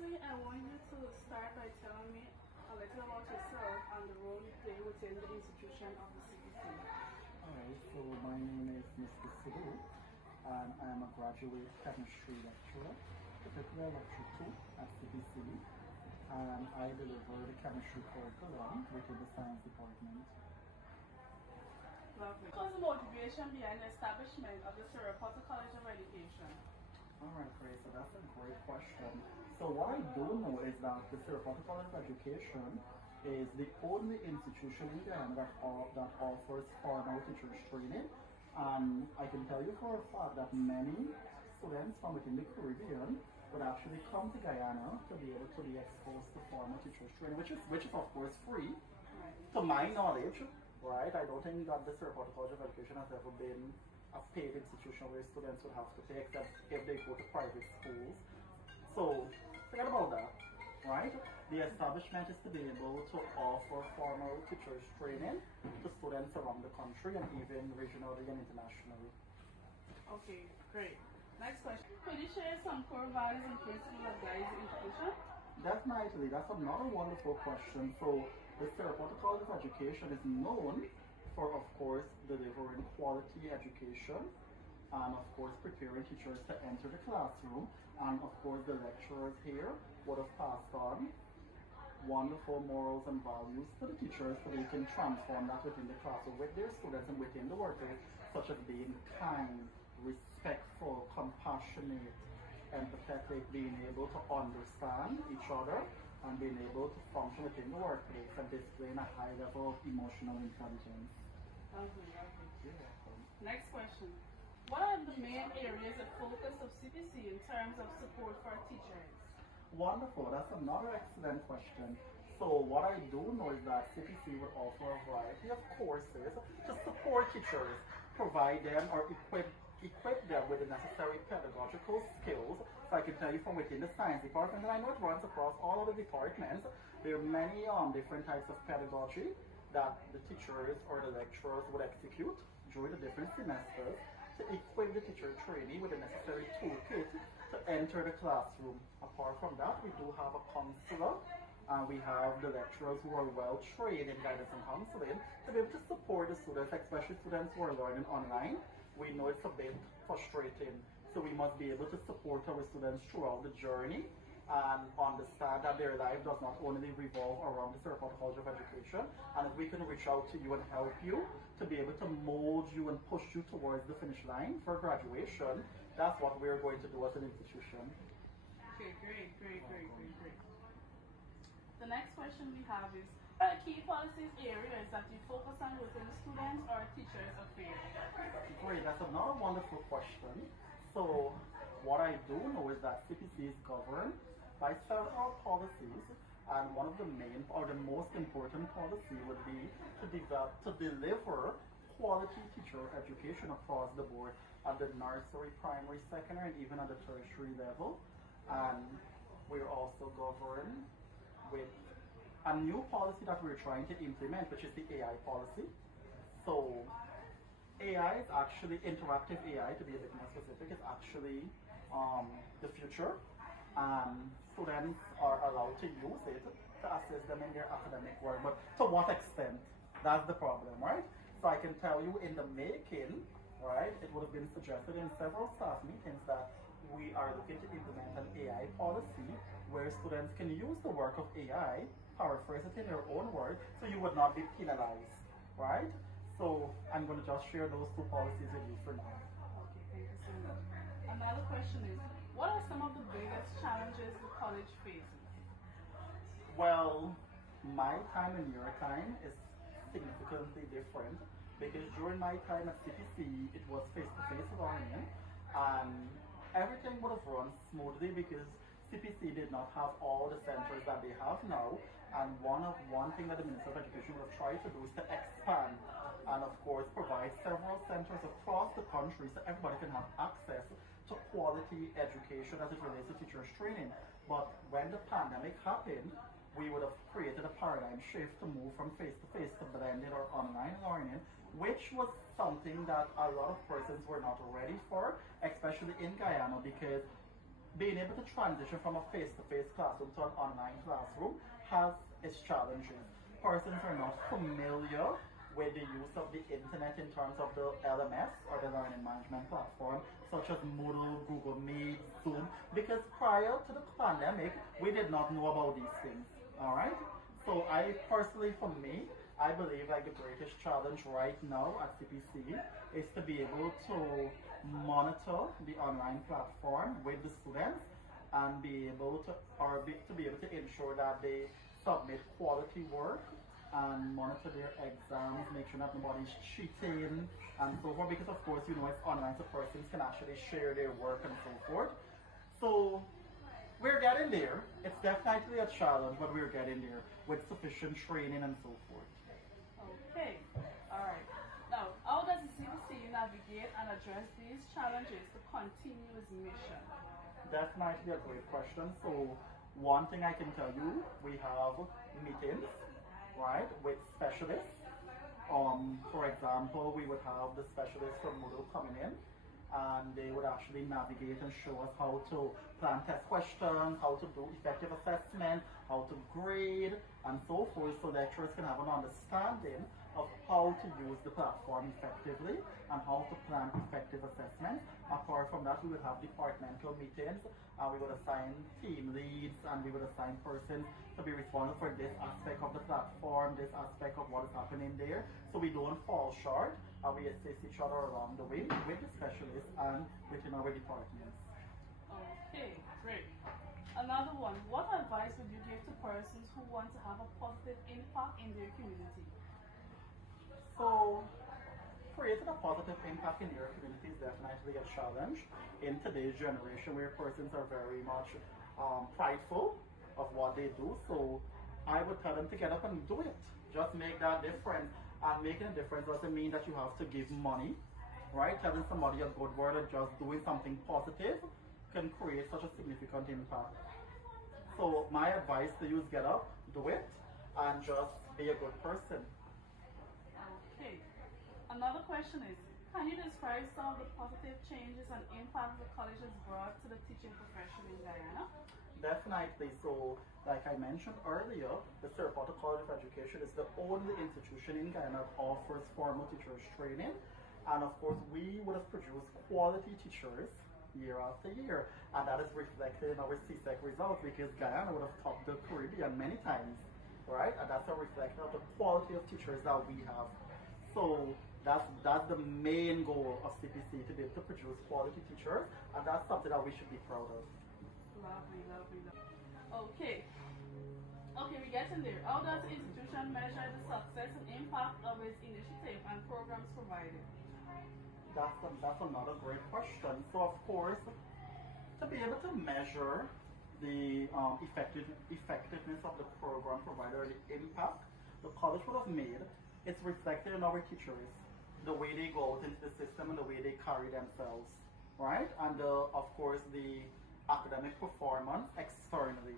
Firstly, I want you to start by telling me a little about yourself and the role you play within the institution of the CPC. Alright, so my name is Mr. Sidhu and I am a graduate chemistry lecturer, particularly lecture 2 at CPC, and I deliver the chemistry curriculum within the science department. Lovely. What was the motivation behind the establishment of the Sierra Potter College of Education? Alright, great, so that's a great question. So what I do know is that the Sierra Potter College of Education is the only institution in Ghana that offers formal teachers training. And I can tell you for a fact that many students from within the Caribbean would actually come to Guyana to be able to be exposed to formal teachers training, which is of course free, to my knowledge, right? I don't think that the Sierra Potter College of Education has ever been a paid institution where students would have to pay, except if they go to private schools. So forget about that, right? The establishment is to be able to offer formal teachers training to students around the country and even regionally and internationally. Okay, great. Next question. Could you share some core values and principles that guide the institution? Definitely, that's another wonderful question. So the Sierra Potter College of Education is known for, of course, delivering quality education and, of course, preparing teachers to enter the classroom. And, of course, the lecturers here would have passed on wonderful morals and values to the teachers so they can transform that within the classroom with their students and within the workers, such as being kind, respectful, compassionate, empathetic, being able to understand each other, and being able to function within the workplace and displaying a high level of emotional intelligence. Lovely, lovely. You're welcome. Next question. What are the main areas of focus of CPC in terms of support for teachers? Wonderful, that's another excellent question. So what I do know is that CPC will offer a variety of courses to support teachers, provide them or equip them with the necessary pedagogical skills. So I can tell you from within the science department, and I know it runs across all of the departments, there are many different types of pedagogy that the teachers or the lecturers would execute during the different semesters to equip the teacher trainee with the necessary toolkit to enter the classroom. Apart from that, we do have a counselor and we have the lecturers who are well trained in guidance and counseling to be able to support the students, especially students who are learning online. We know it's a bit frustrating, so we must be able to support our students throughout the journey and understand that their life does not only revolve around the Sierra Potter College of Education, and if we can reach out to you and help you to be able to mold you and push you towards the finish line for graduation, that's what we're going to do as an institution. Okay, great. The next question we have is, what are key policies areas that you focus on within the students or teachers affairs? Great, that's another wonderful question. So what I do know is that CPC is governed by several policies, and one of the main or the most important policy would be to deliver quality teacher education across the board at the nursery, primary, secondary, and even at the tertiary level. And we're also governed with a new policy that we're trying to implement, which is the AI policy. So AI is actually, interactive AI to be a bit more specific, is actually the future. Students are allowed to use it to assist them in their academic work, but to what extent? That's the problem, right? So I can tell you in the making, right, it would have been suggested in several staff meetings that we are looking to implement an AI policy where students can use the work of AI, paraphrase it in their own words, so you would not be penalized, right? So I'm going to just share those two policies with you for now. Okay, thank you so much. Another question is, what are some of the biggest challenges the college faces? Well, my time and your time is significantly different because during my time at CPC, it was face-to-face learning, and everything would have run smoothly because CPC did not have all the centers that they have now, and one thing that the Minister of Education would have tried to do is to expand and of course provide several centers across the country so everybody can have access to quality education as it relates to teachers training. But when the pandemic happened, we would have created a paradigm shift to move from face-to-face to blended or online learning, which was something that a lot of persons were not ready for, especially in Guyana, because being able to transition from a face-to-face classroom to an online classroom has its challenges. Persons are not familiar with the use of the internet in terms of the LMS or the learning management platform, such as Moodle, Google Meet, Zoom, because prior to the pandemic, we did not know about these things. All right. So I personally, for me, I believe like the greatest challenge right now at CPC is to be able to monitor the online platform with the students and be able to, to be able to ensure that they submit quality work and monitor their exams, make sure that nobody's cheating and so forth. Because of course, you know, it's online, so persons can actually share their work and so forth. So we're getting there. It's definitely a challenge, but we're getting there with sufficient training and so forth. Okay, all right. Now, how does the CPC navigate and address these challenges to continue its mission? Definitely a great question. So one thing I can tell you, we have meetings, right, with specialists. For example, we would have the specialists from Moodle coming in, and they would actually navigate and show us how to plan test questions, how to do effective assessment, how to grade, and so forth, so lecturers can have an understanding of how to use the platform effectively and how to plan effective assessment. Apart from that, we would have departmental meetings, and we would assign team leads, and we would assign persons to be responsible for this aspect of the platform, this aspect of what is happening there, so we don't fall short, and we assist each other along the way with the specialists and within our departments. Okay, great. Another one, what advice would you give to persons who want to have a positive impact in their community? So, creating a positive impact in your community is definitely a challenge in today's generation where persons are very much prideful of what they do. So, I would tell them to get up and do it. Just make that difference. And making a difference doesn't mean that you have to give money, right? Telling somebody a good word or just doing something positive can create such a significant impact. So my advice to you is get up, do it, and just be a good person. Okay. Another question is, can you describe some of the positive changes and impacts the college has brought to the teaching profession in Guyana? Definitely. So, like I mentioned earlier, the Serapota College of Education is the only institution in Guyana that offers formal teachers training. And of course, we would have produced quality teachers year after year. And that is reflected in our CSEC results because Guyana would have topped the Caribbean many times, right? And that's a reflection of the quality of teachers that we have. So that's the main goal of CPC, to be able to produce quality teachers, and that's something that we should be proud of. Lovely, lovely, lovely. Okay. Okay, we're getting there. How does the institution measure the success and impact of its initiative and programs provided? That's another great question. So of course, to be able to measure the effectiveness of the program provider, the impact the college would have made, it's reflected in our teachers, the way they go out into the system and the way they carry themselves, right? And of course the academic performance externally.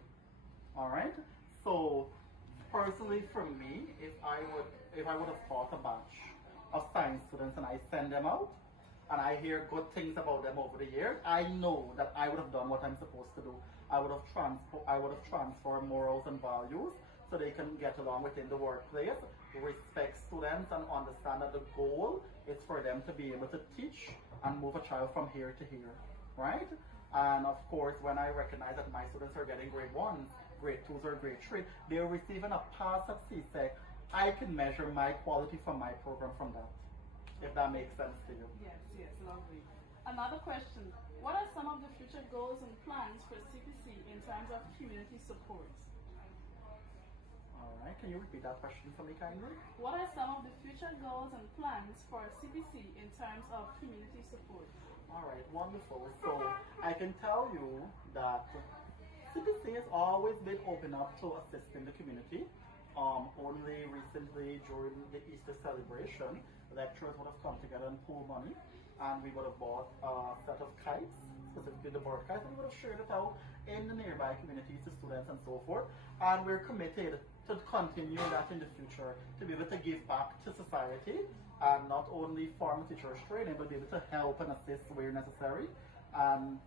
All right. So personally, for me, if I would have taught a batch of science students and I send them out and I hear good things about them over the years, I know that I would have done what I'm supposed to do. I would have transformed morals and values so they can get along within the workplace, respect students, and understand that the goal is for them to be able to teach and move a child from here to here, right? And of course, when I recognize that my students are getting grade 1s, grade 2s, or grade 3, they're receiving a pass at CSEC, I can measure my quality from my program from that, if that makes sense to you. Yes, yes, lovely. Another question, what are some of the future goals and plans for CPC in terms of community support? All right, can you repeat that question for me kindly? What are some of the future goals and plans for CPC in terms of community support? All right, wonderful. So I can tell you that CPC has always been open up to assisting the community. Only recently during the Easter celebration, lecturers would have come together and pool money, and we would have bought a set of kites, specifically the bird kites, and we would have shared it out in the nearby communities to students and so forth. And we're committed to continue that in the future, to be able to give back to society, and not only formal teachers training, but be able to help and assist where necessary. And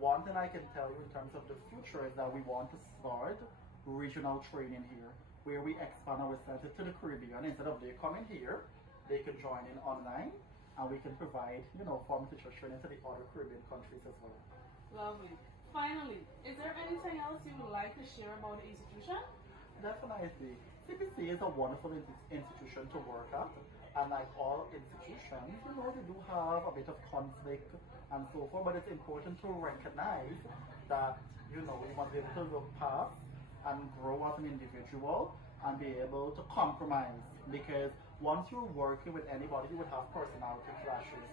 one thing I can tell you in terms of the future is that we want to start regional training here, where we expand our center to the Caribbean. Instead of they coming here, they can join in online, and we can provide, formal teacher training to the other Caribbean countries as well. Lovely. Finally, is there anything else you would like to share about the institution? Definitely. CPC is a wonderful institution to work at, and like all institutions, they do have a bit of conflict and so forth, but it's important to recognize that, we must be able to look past and grow as an individual and be able to compromise, because once you're working with anybody, you would have personality clashes,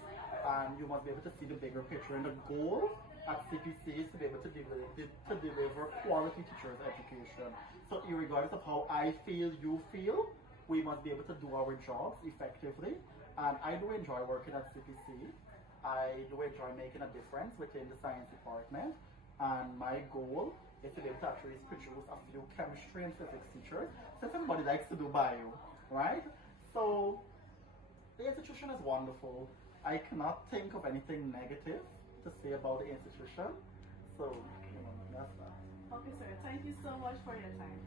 and you must be able to see the bigger picture. And the goal at CPC is to be able to deliver quality teachers education. So regardless of how I feel, you feel, we must be able to do our jobs effectively. And I do enjoy working at CPC. I do enjoy making a difference within the science department. And my goal is to be able to actually produce a few chemistry and physics teachers, since everybody likes to do bio, right? So the institution is wonderful. I cannot think of anything negative to say about the institution. So, that's that. Okay, sir. Thank you so much for your time.